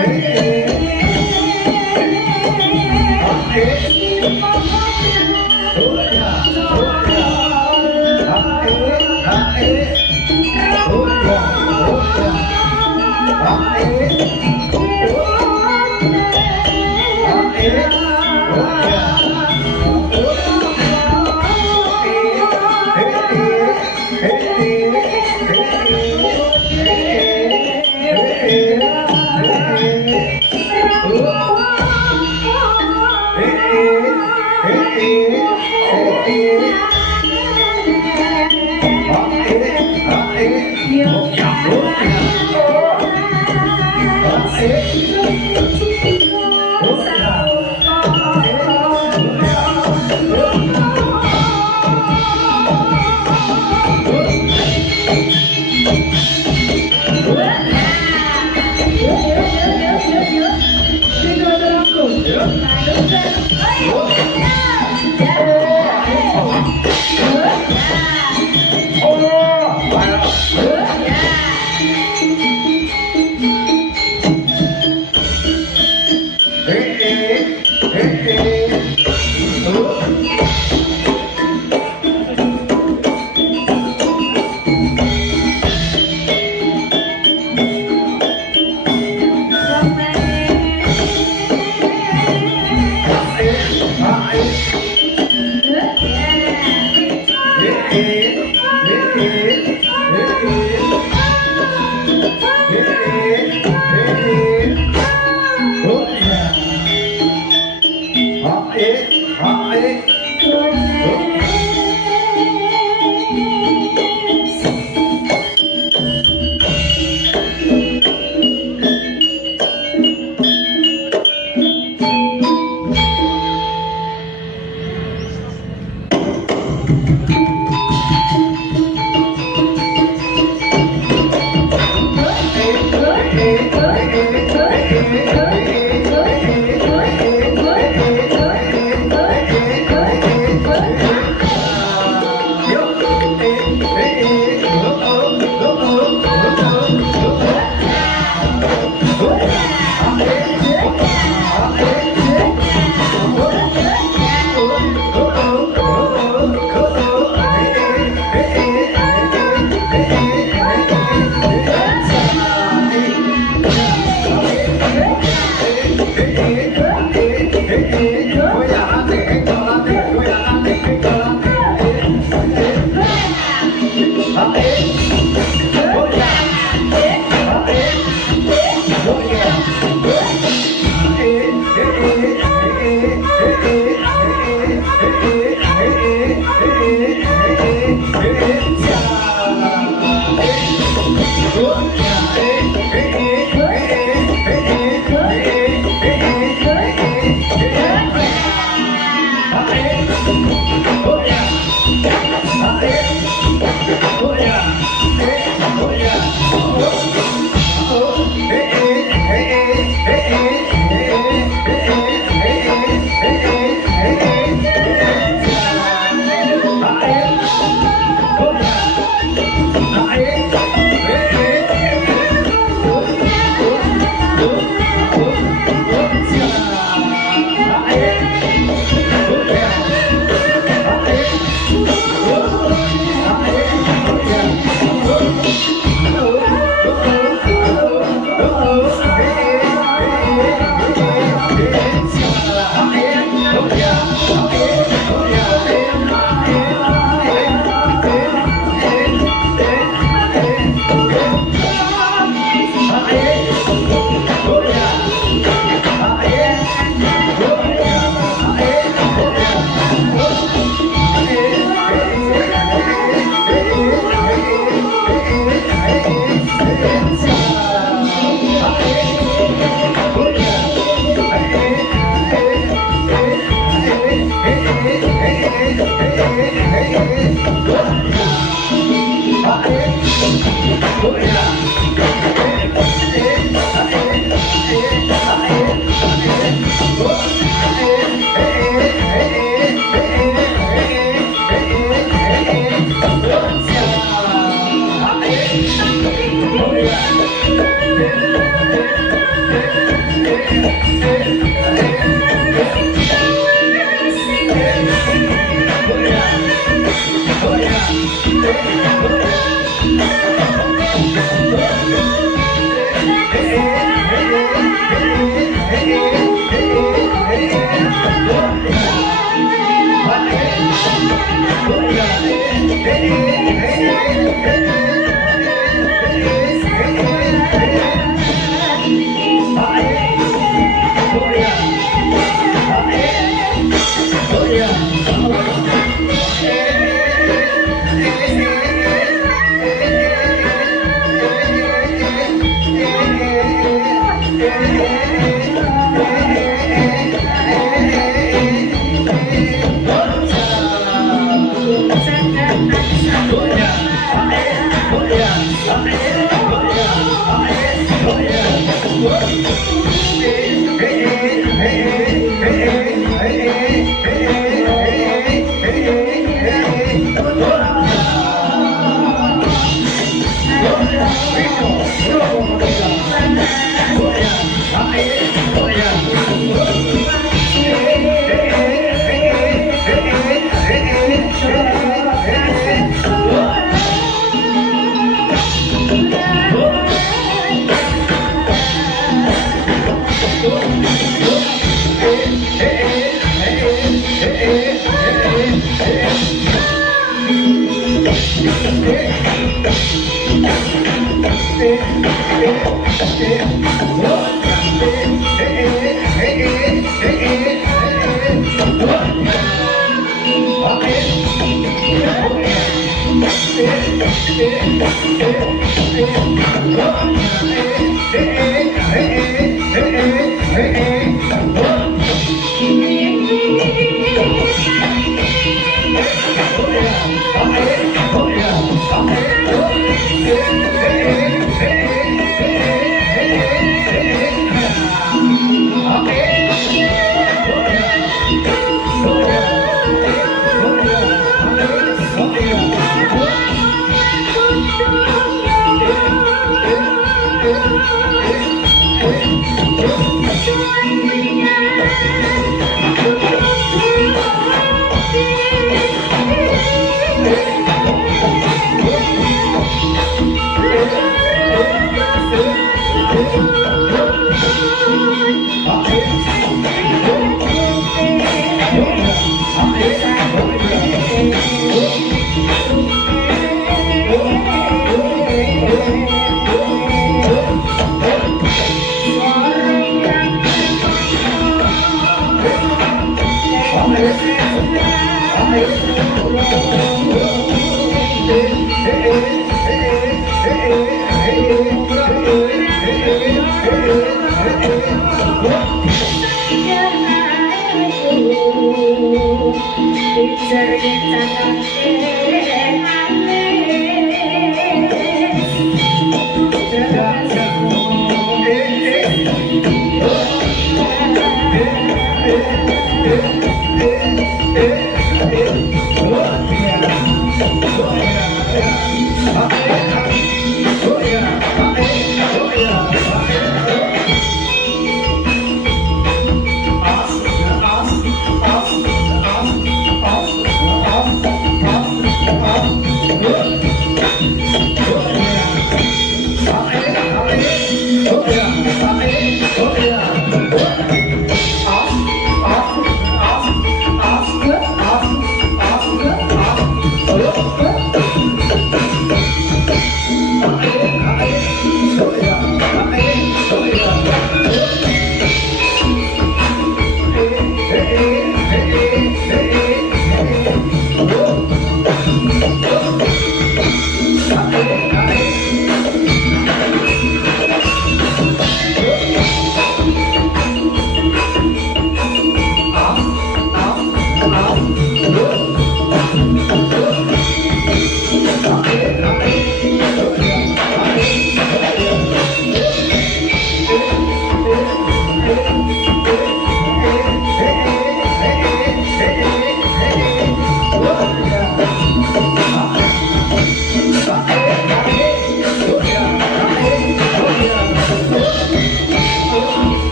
Oh, yeah.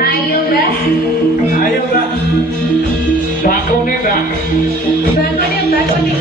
Ayo, Mbak. Ayo, Mbak. Bakone, Mbak. Bakone.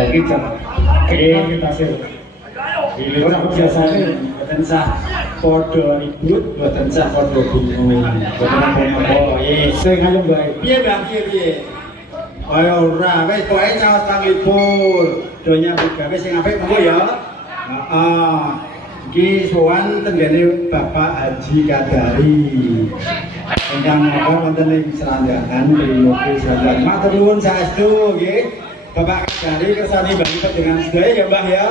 lagi jangan kita sih. Ini orang biasanya buatan sah podo ribut, buatan sah podo bingung, buatan apa-apa. Saya ngajak baik. Iya bang, iya. Ayo ora, wes pokoke caos kang libur. Donya gawe sing apik monggo ya. Heeh. Iki sowan tenggene Bapak Haji Kadari. Ingkang napa wonten ing Seranggaan Triyogi Seranggaan. Matur nuwun saestu nggih. Bapak Kadari kersane bali dengan sedaya ya Mbah ya.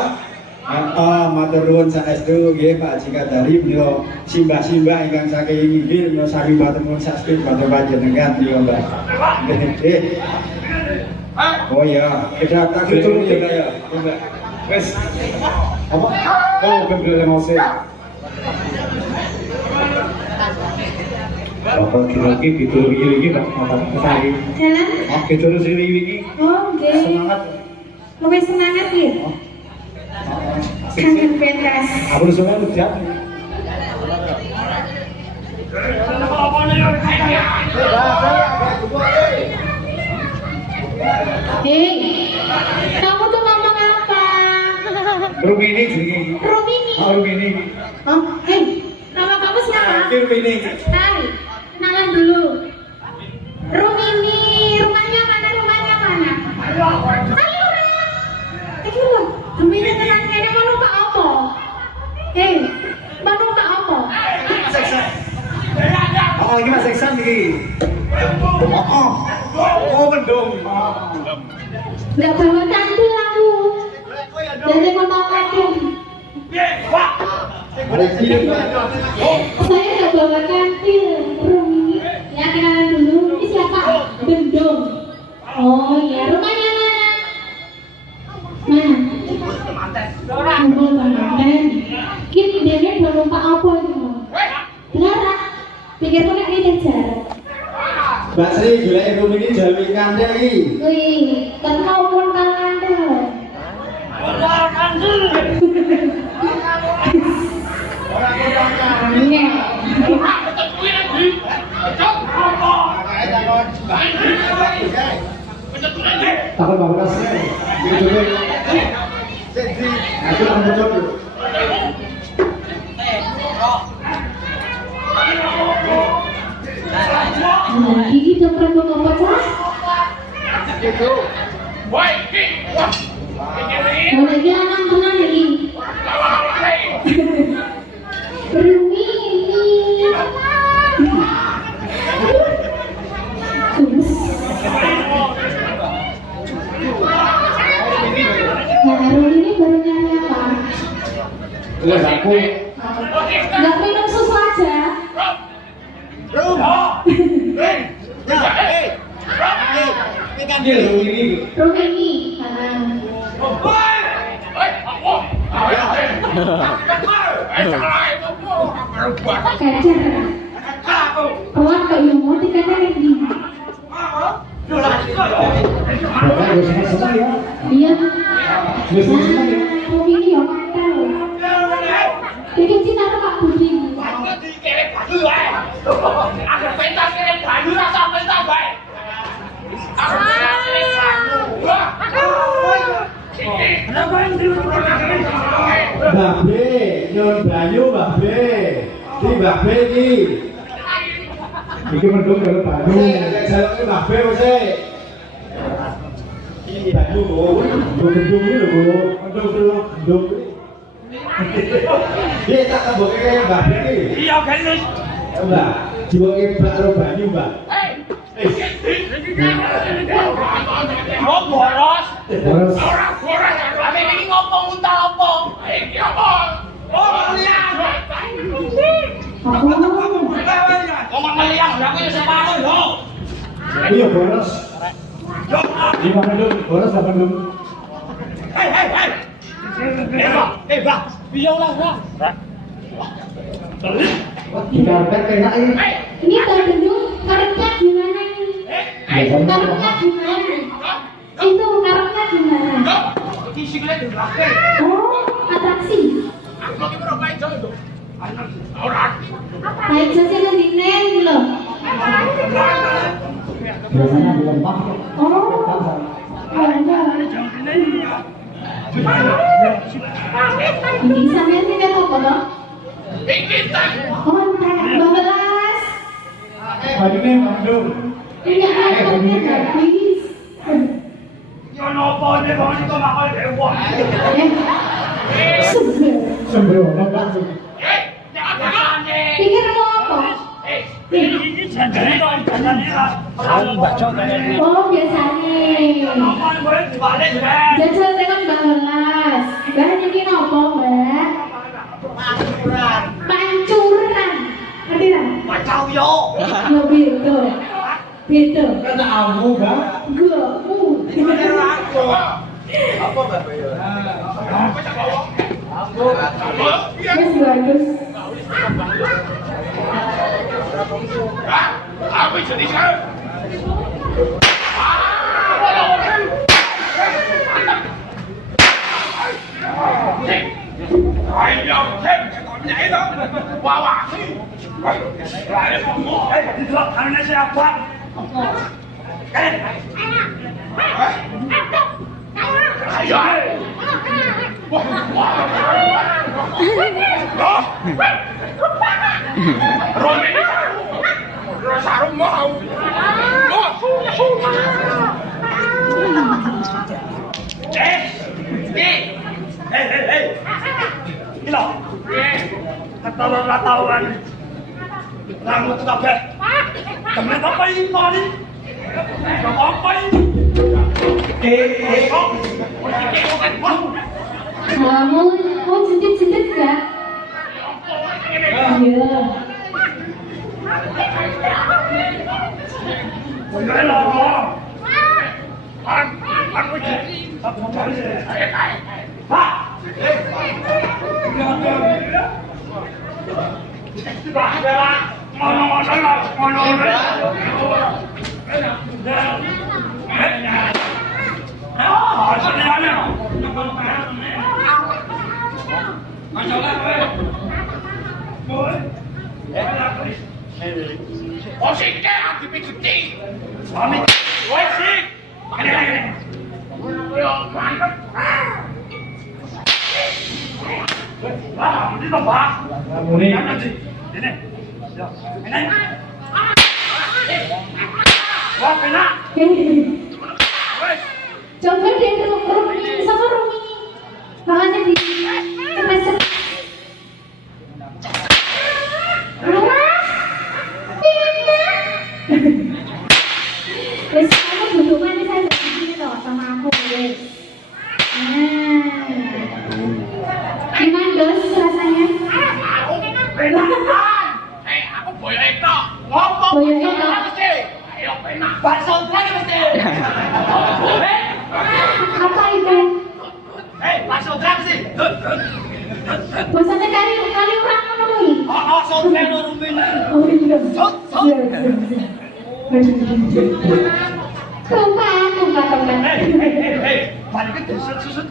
Heeh, matur nuwun saestu nggih Pak Haji Kadari menika simbah-simbah ingkang saking inggil menika sami matur nuwun saestu matur panjenengan ya Mbah. Nggih. Oh ya, kita tak itu ya ya. Wes. Apa? Oh, bener emosi. Bapak lagi gitu lagi Pak Matahari. Jalan? Oh, gitu sini ini. Oh, nggih. Semangat. Lebih semangat ya? Kangen pentas. Aku semangat siap. Hei, kamu tuh ngomong apa? Rumini sini. Rumini. Oh, Rumini. Oh, hei, nama kamu siapa? Rumini. Hai, kenalan dulu. Rumini, rumahnya mana? Ayo, ayo loh. Rumini tenang kayaknya mau numpak apa? Hei, mau numpak apa? Oh, ini Mas Iksan iki. Oh, Bendrong. Nggak bawa kantil aku. Jadi mau aku. Saya nggak bawa kantil. Rumini, ya kenalan dulu. Ini siapa? Bendrong. Oh ya, rumahnya mana? Ngumpul teman. Kini dia udah numpak apa itu? Benar? Pikirku nek ini jarak. Mbak Sri, golek Rumini jalu kandel iki. Wih, kan kau pun kangen. Takut bawas. Aku akan mencoba. Gigi jempret mau apa cah? Mau lagi anak tenang lagi. Rumini. Rumini baru nyanyi apa? Aku. Nggak minum susu aja. Rumini. Kawan kok yang mau dikatakan lagi. Iya. Rumini ya mantel. Bikin cinta tuh Pak Budi. Ada pentas kirim baju rasa pentas baik. Mbak B, nyon banyu Mbak B. Di Mbak B iki. Iki mendung karo banyu. Jaluk Mbak B wis. Iki banyu kok. Gendung iki lho, mendung. Dia tak keboke Mbak B iki. Iya gelis. Mbak, diwoke Mbak karo banyu, Mbak. Kok boros? Terus Ora boros. Ame iki ngomong untal apa? Iki apa? Oh, liang. Ngomong meliang, aku ya separuh lho. iya boros. Lima mendung, boros 8 mendung. Hei. Bah. Piye ulah, Bah? Dikarpet enak ini. Ini kalau gendung karepnya gimana ini? Karepnya gimana? Itu karepnya gimana? Iki sikile diblake. Oh, atraksi. Aku lagi berapa ijo itu? Ora. Baik saja nanti neng loh. Biasanya di lempah. Oh, ada. Ini sampean ini apa toh? Bikitan. Kontak balas. Bajunya mandung. Ini alatnya habis. Yo nopo ne wong iku makal dewa. Sembrono langsung. Jangan Pikir mau apa? ini janjane kok janjane lah. Oh biasanya. Nopo boleh dibalik ya. Jajal tekan balas. Bahan ini apa mbak? Pancuran. Ngerti tak? Macau yo. Yo beda. Beda. Kata kamu, Bang. Gamu. Apa Mbak yo? Yes bagus. Apa jadi kan? Ayo, cek kok nyai dong. Bawa sih. Di belakangnya siapa? Ayo. Romi. Sarung mau. Gila. Ketahuan. Rambut kabeh. Temen apa ini tadi? Apa ini? Kamu mau sentit-sentit gak? Iya. Oh, sih, kayak aktif gede. Mami, woi sih. Ini. Yo, mantap. Wah, ini tuh Pak. Ini. Ini. Yo, ini. Wah, kena. Woi. Coba deh Rumi sama Rumi. Makanya di semester. Wes kamu duduk mana saya di sini loh sama aku wes. Gimana dos rasanya? Aku boyo itu. Ngomong. Boyo itu. Ayo, penak. Bakso berani mesti. Apa itu? Bakso berani sih. Bosannya kali orang menemui. Oh, soalnya lo rumin. Oh iya. Sot. Tumpah. Balik ke susut.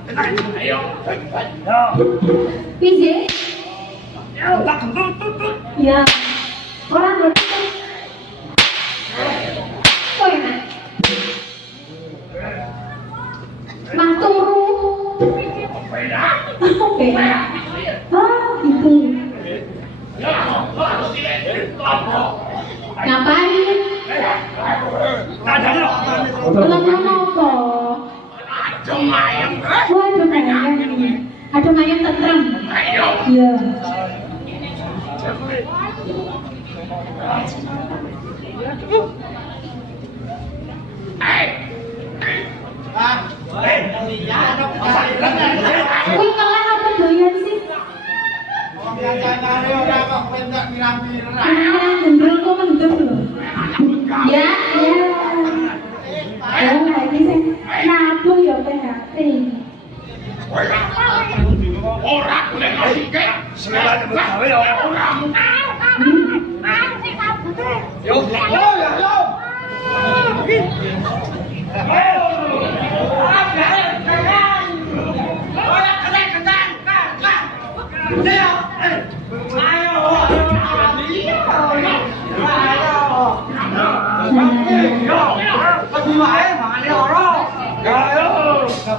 Ayo. Pije? Tak tut. Ya. Orang berarti. Oh enak. Mah turu. Oke. Itu. Ngapain? Ulang apa? Waduh ayam. Ada ayam tentrem. Iya. Wih kalah apa doyan sih? Gendul kok mendem loh. Ya. Oh lagi sih. Nabu ya PHP. Orang boleh kasih ke. Selera gawe ya orang. Yo.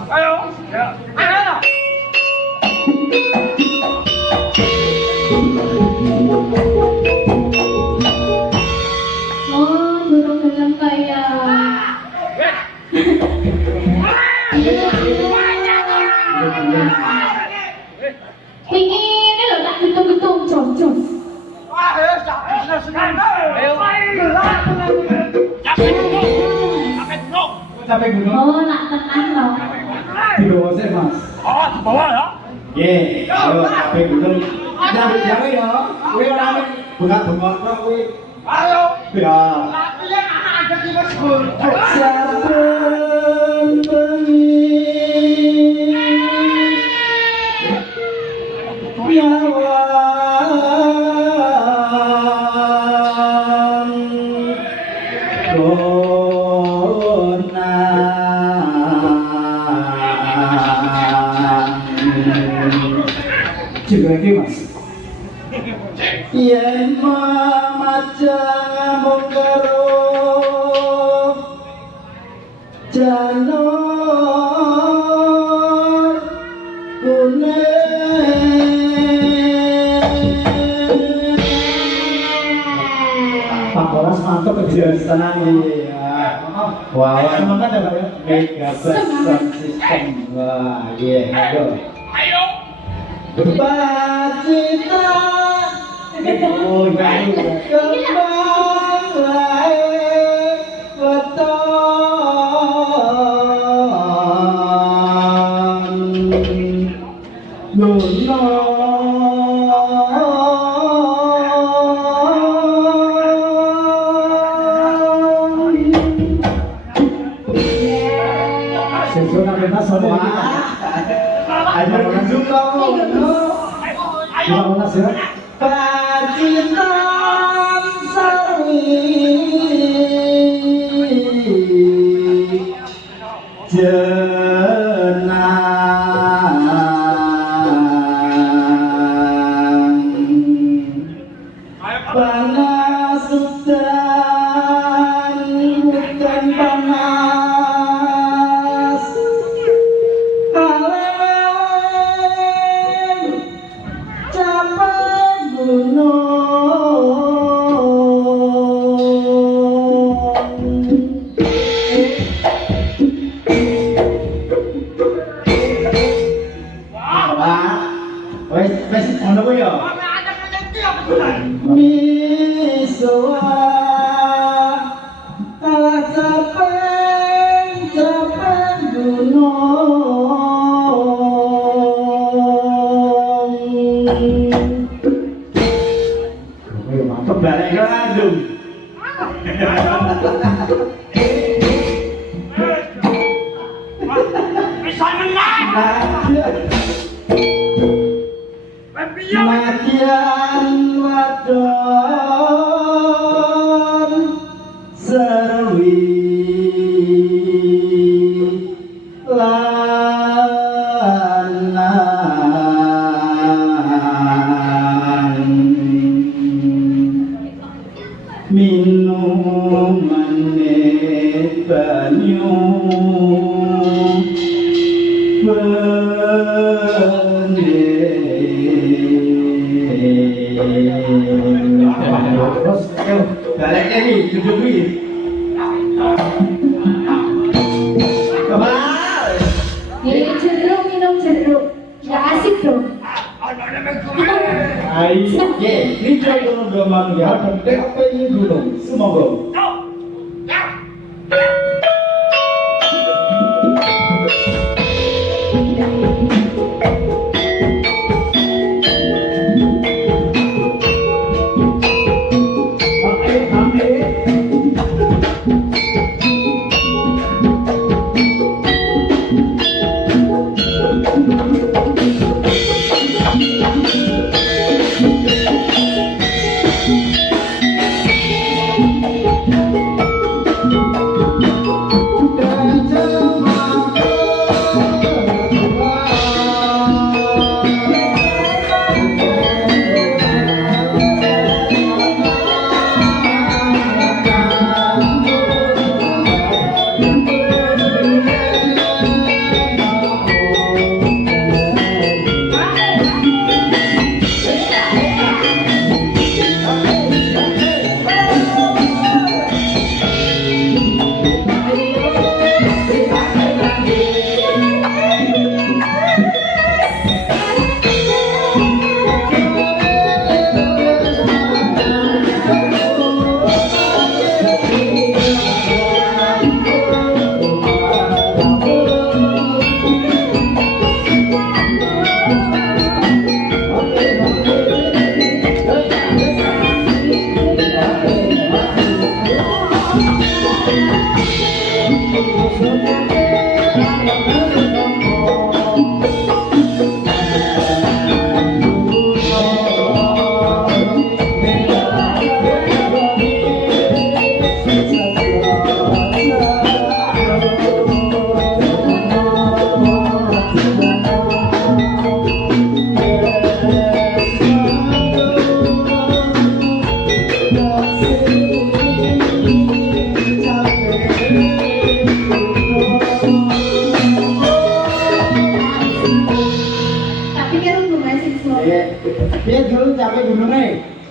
Ayo. Oh, durung gelem kaya. Ini lho tak hitung-hitung jos. Capek gunung. Oh, nak tenan loh. Di bawah saya mas. Oh, di bawah ya. Ye, ayo capek gunung. Jangan jaga ya. Kue orang bengak-bengok no kue. Ayo. Ya. Latihan anak ada di masjid. Saben bengi nyawang konang juga lagi mas yen maca mongkaro janur kuning Pakoras mantap kerja di sana nih wah semangat ya Pak ya mega sound system wah iya ayo Ayo. bercita oh baru kembang lae weton Sesona kita semua. Ayo langsung kamu. Ayo mas ya. Pacitan sawi jenang panas hutan hutan panas kaleng capek gunung wes ono ku yo Miswa kalah capek gunung mantap balik ke Bandung Bisa menang. Matian wadon serwi lanang minumane banyu terus baliknya nih duduk nih Ini jeruk, minum jeruk. Nggak asik dong. ayo ye ini gunung gaman ya dan apa ini gunung semoga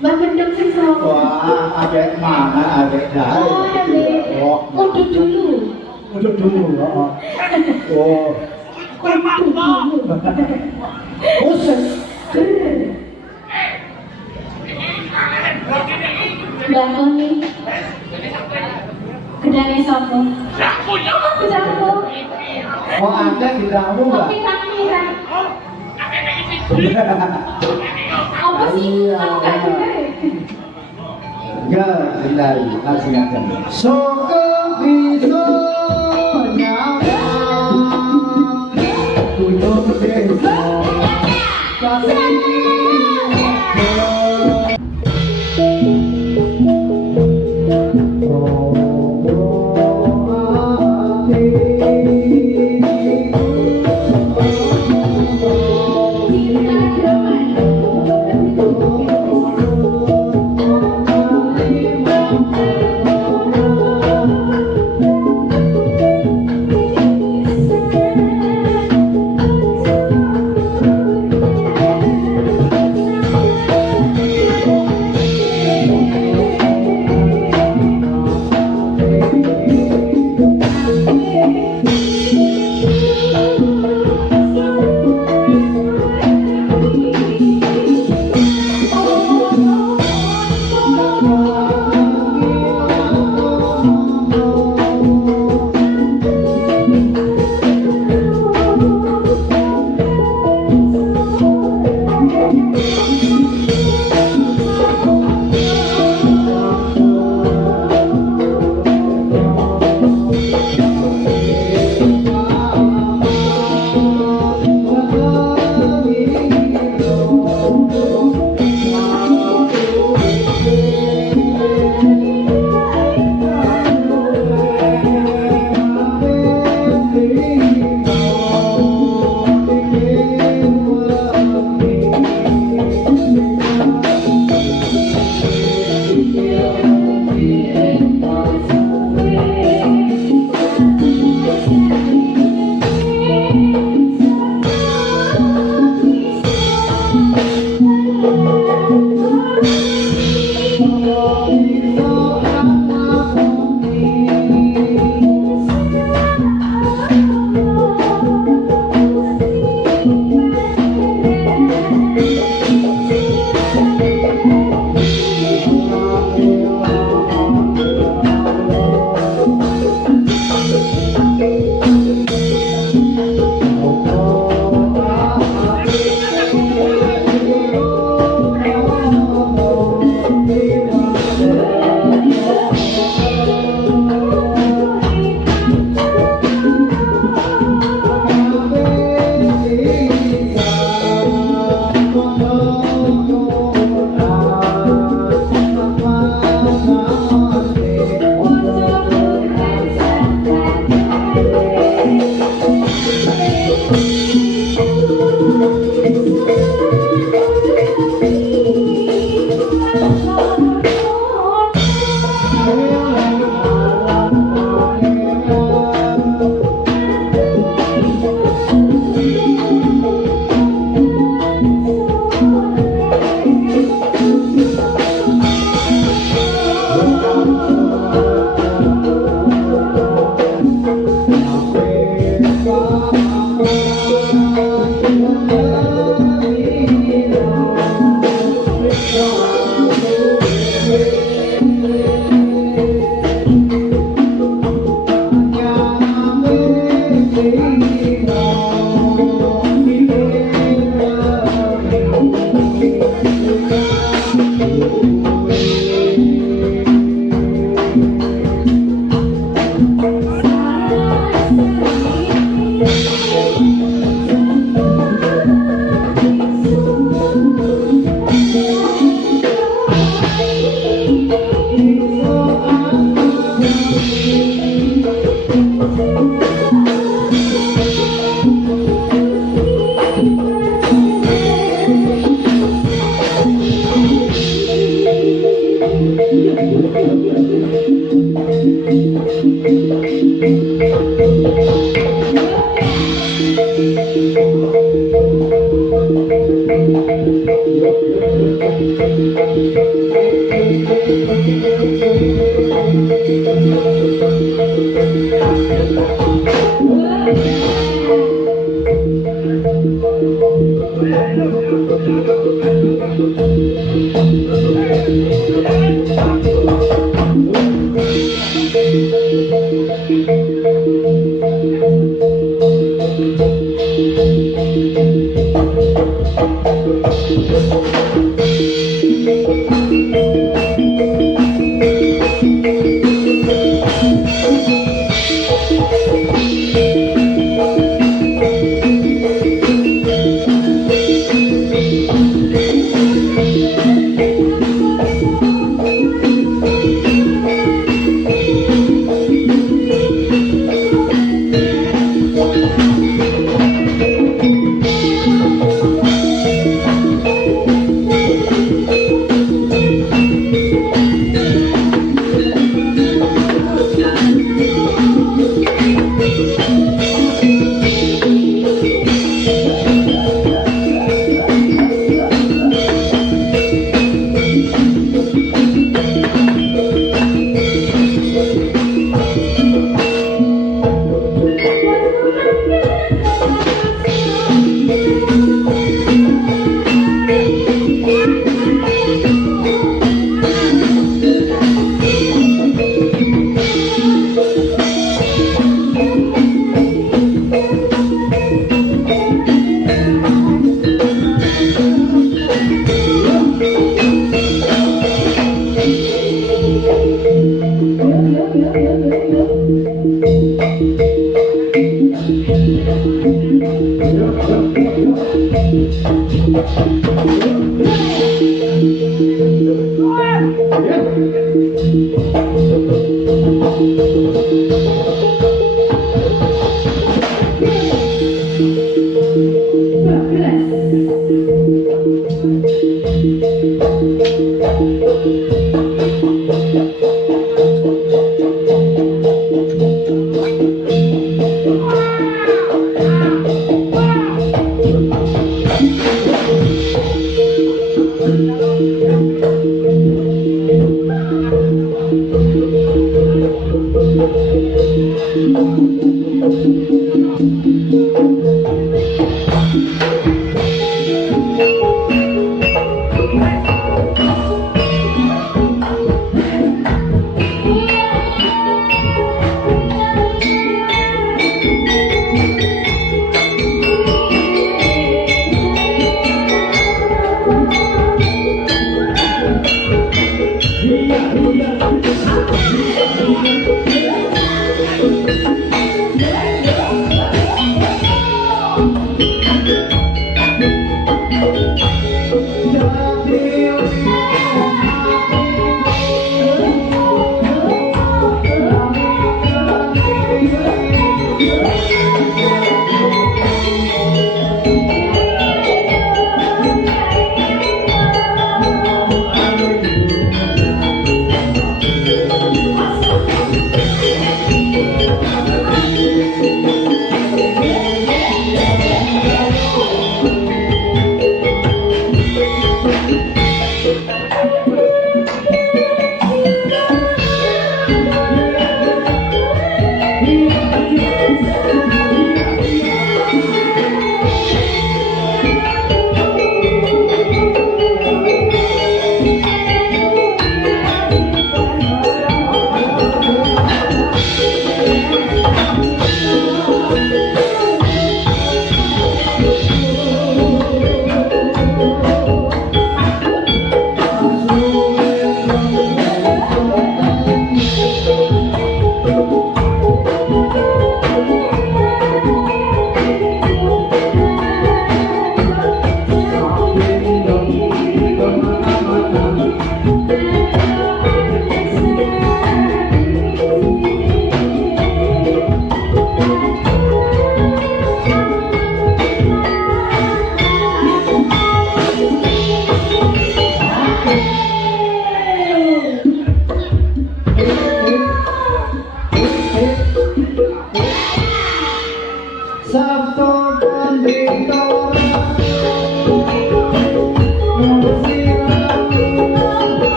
Mbak Bendrong sing sapa? Wah, adek mana adek dah. Oh, adek. Udah dulu. Udah dulu. Oh. Khusus. Mbak Koni. Gedane sapa? Gedangku. Mau ada di dalammu nggak? Pirang-pirang. Apa sih? Aku gak dengar. Ya, hindari, langsung aja. Soko bisa nyawa, untuk desa kasih.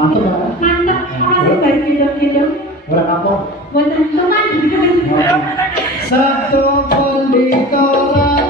Mantap ya? Mantap, orang baru gendong-gendong. Orang apa? Buat teman-teman. Satu penditoran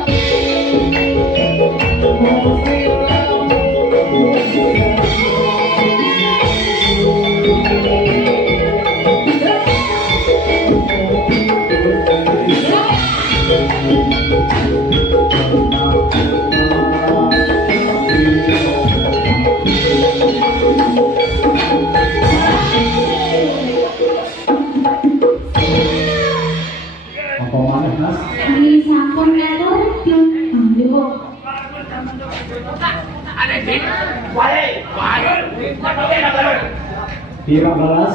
apa mana mas? Di sampun itu ambil. Pira balas,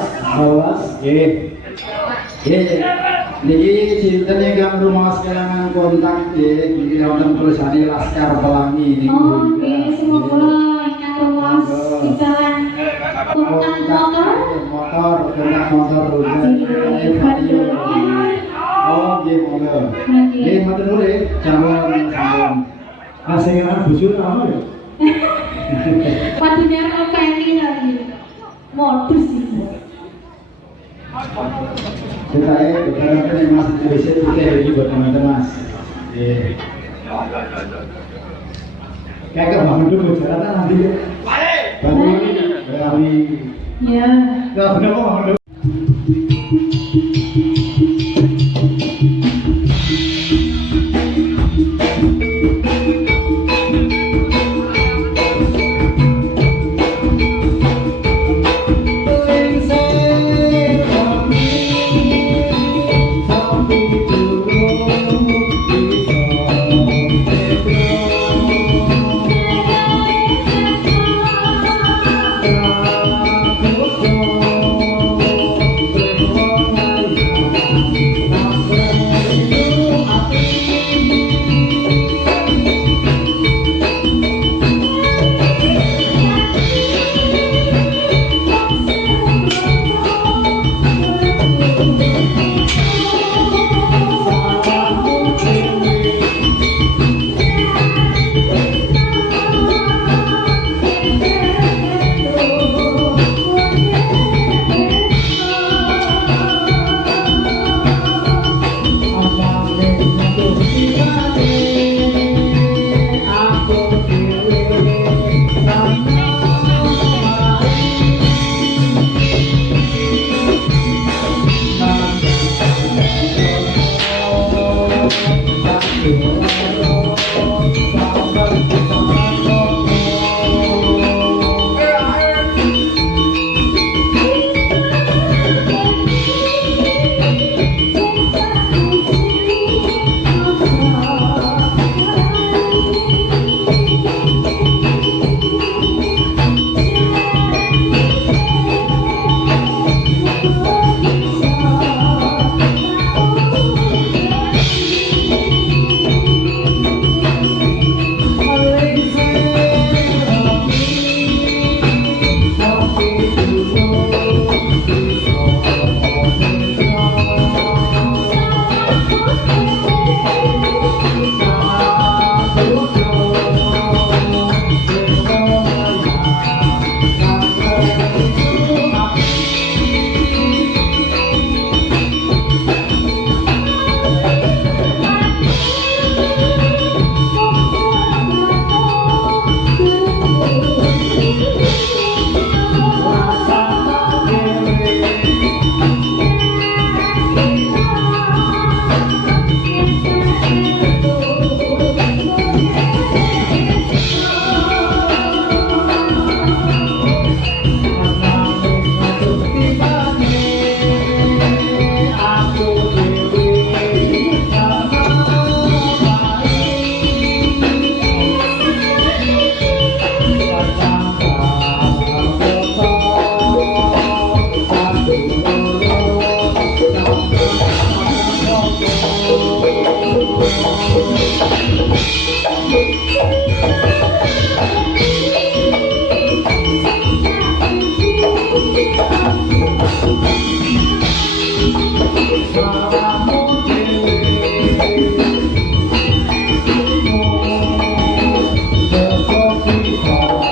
niki ceritanya gang rumah sekarang kontak di wonten perusahaan Laskar Pelangi ini. Oh, oke, semoga ingat ruas di jalan kontak motor. Kontak motor Bandung. Oh, monggo. Matur nuwun, sampun. Sing nang bujur apa ya? Padunya apa ini lagi? Modus sih. Kita beberapa mas Indonesia kita ini buat teman-teman mas. Kayak ke bangun dulu jalan nanti. Bangun dari. Ya. Nggak benar kok bangun dulu.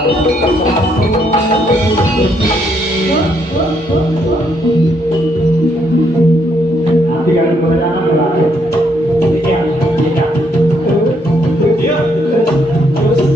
Nanti kalau kebanyakan berakhir. Iya, iya. Iya. Terus.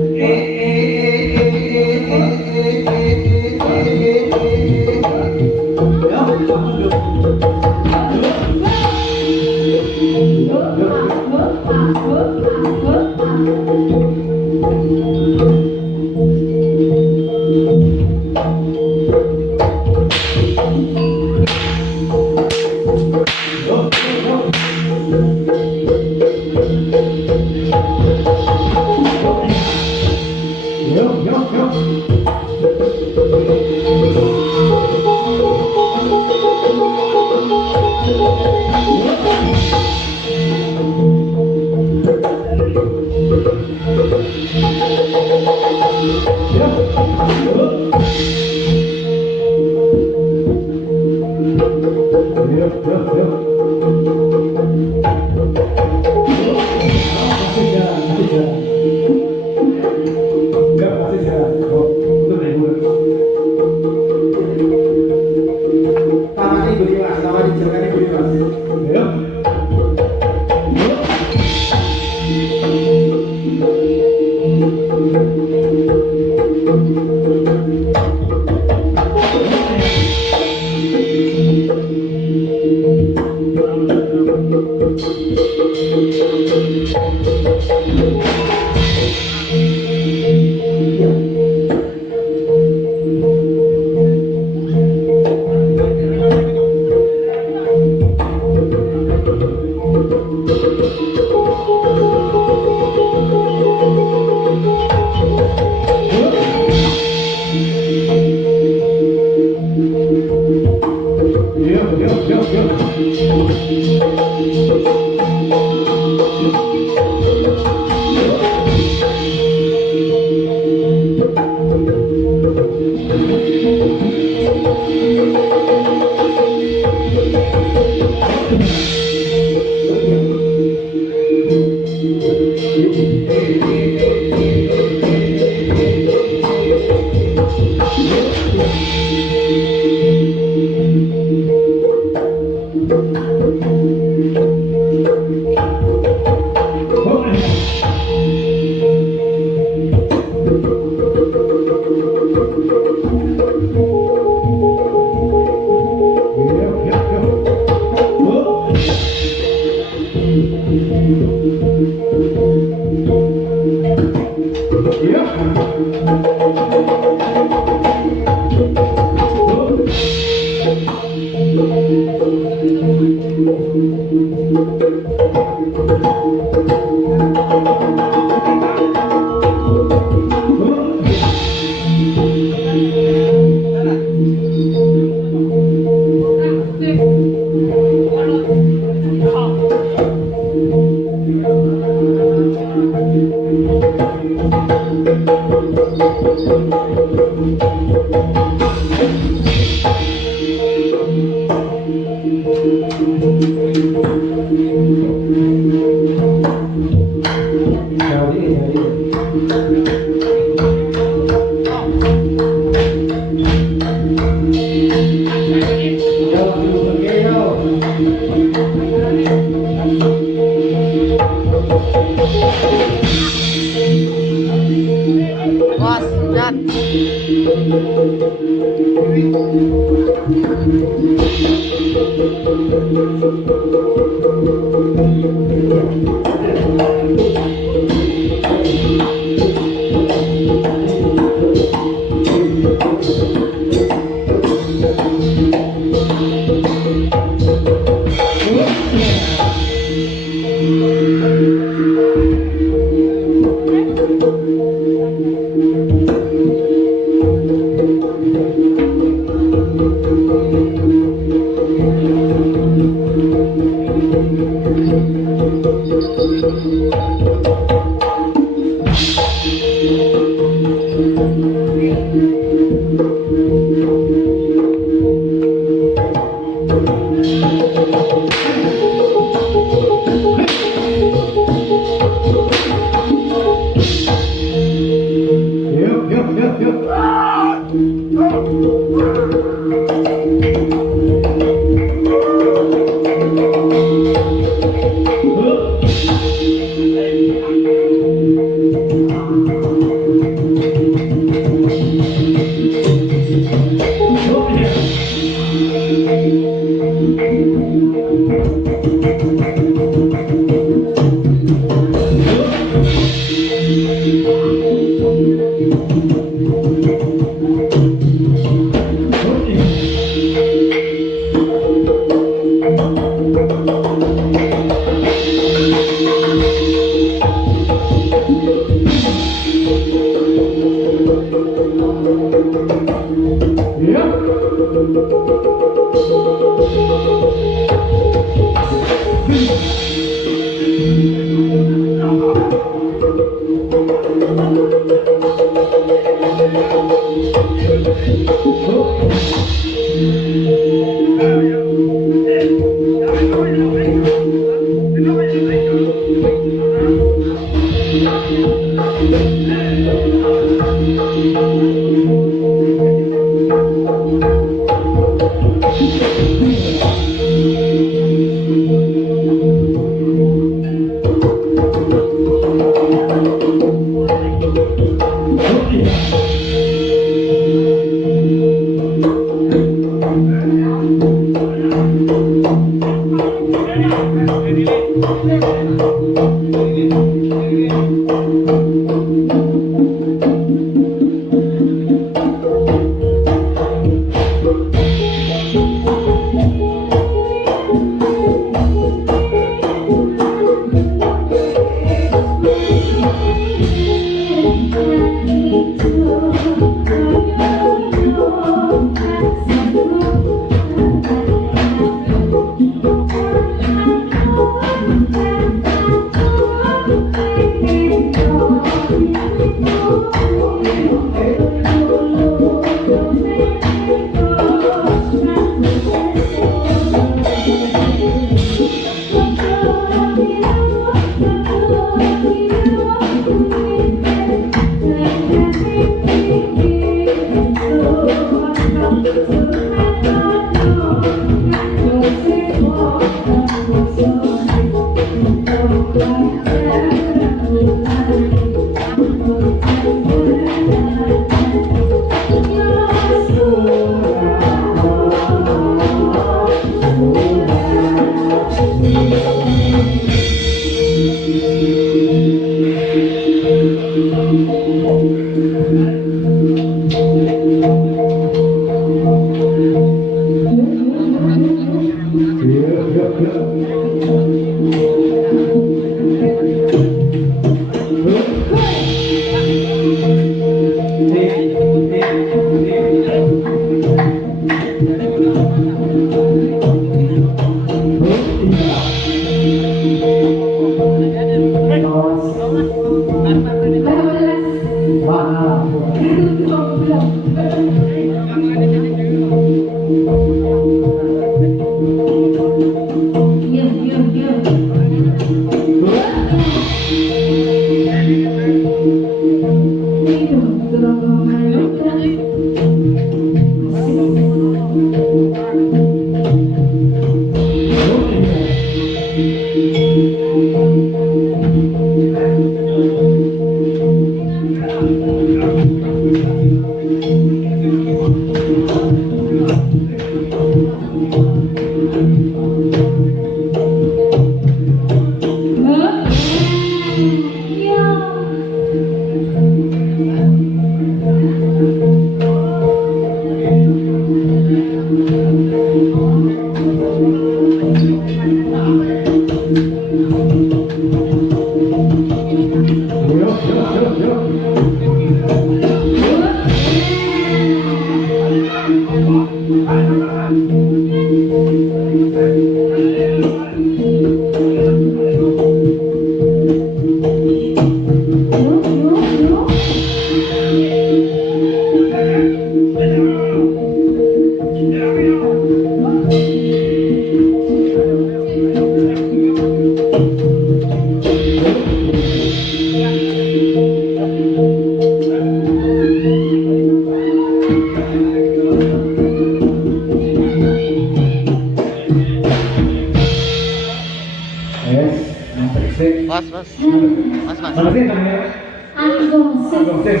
Anggo, Anggo,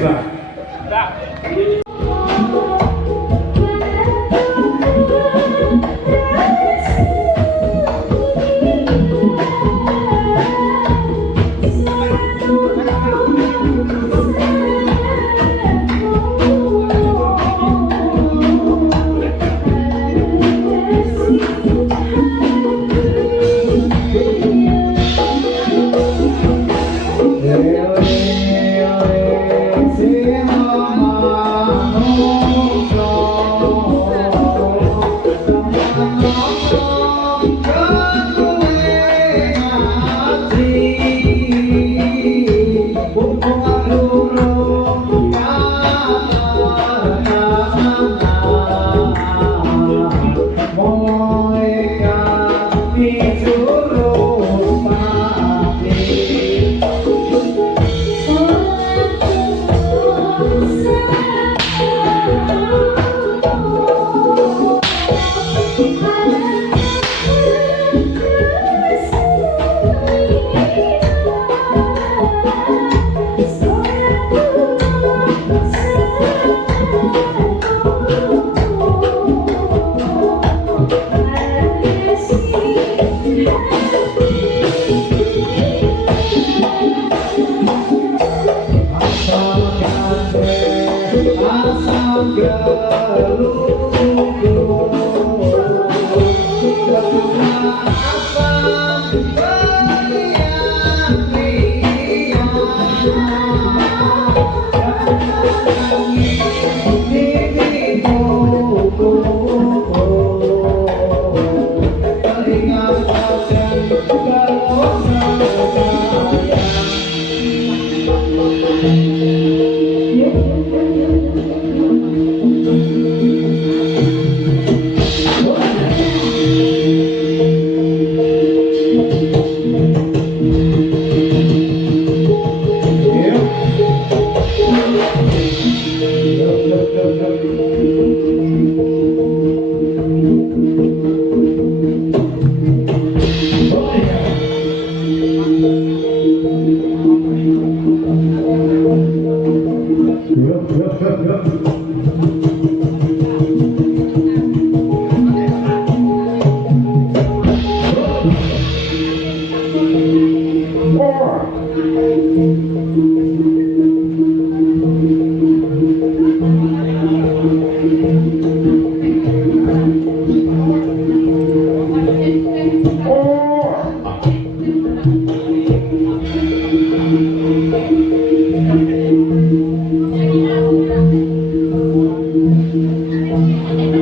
Thank you.